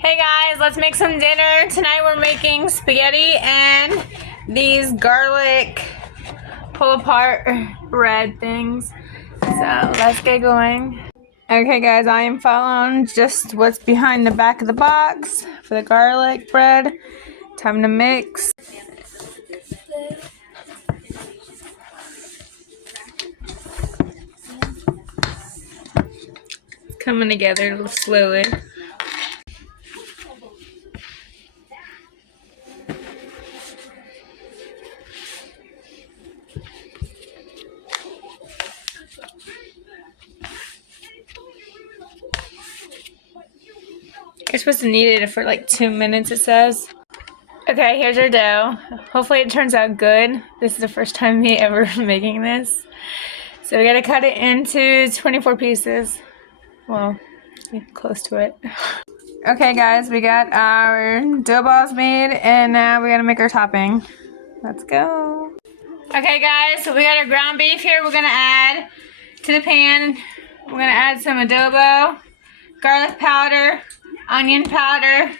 Hey guys, let's make some dinner. Tonight we're making spaghetti and these garlic pull apart bread things. So let's get going. Okay guys, I am following just what's behind the back of the box for the garlic bread. Time to mix. Coming together slowly. You're supposed to knead it for like 2 minutes, it says. Okay, here's our dough. Hopefully it turns out good. This is the first time me ever making this. So we gotta cut it into 24 pieces. Well, close to it. Okay guys, we got our dough balls made and now we gotta make our topping. Let's go. Okay guys, so we got our ground beef here. We're gonna add to the pan. We're gonna add some adobo, garlic powder, onion powder,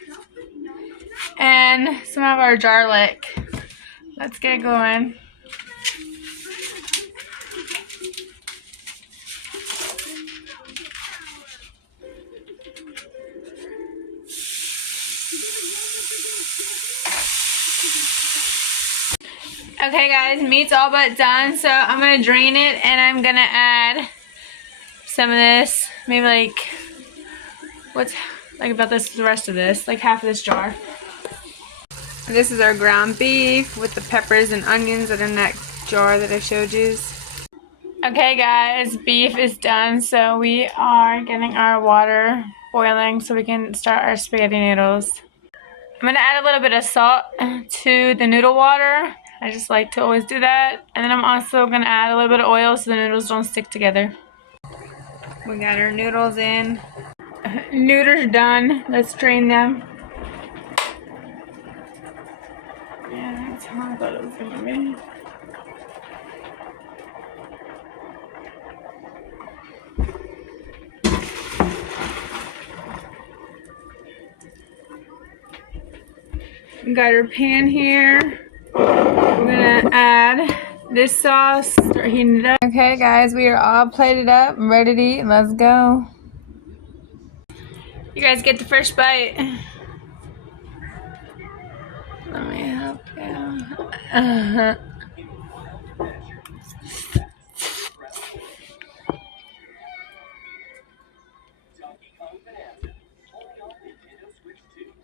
and some of our garlic. Let's get going. Okay guys, meat's all but done, so I'm gonna drain it and I'm gonna add some of this, maybe like, what's like about this, the rest of this, like half of this jar. This is our ground beef with the peppers and onions that are in that jar that I showed you. Okay guys, beef is done, so we are getting our water boiling so we can start our spaghetti noodles. I'm gonna add a little bit of salt to the noodle water. I just like to always do that. And then I'm also gonna add a little bit of oil so the noodles don't stick together. We got our noodles in. Noodles done. Let's drain them. Yeah, that's how I thought it was gonna be. We got our pan here. We're gonna add this sauce, start heating it up. Okay guys, we are all plated up and ready to eat. Let's go. You guys get the first bite. Let me help you.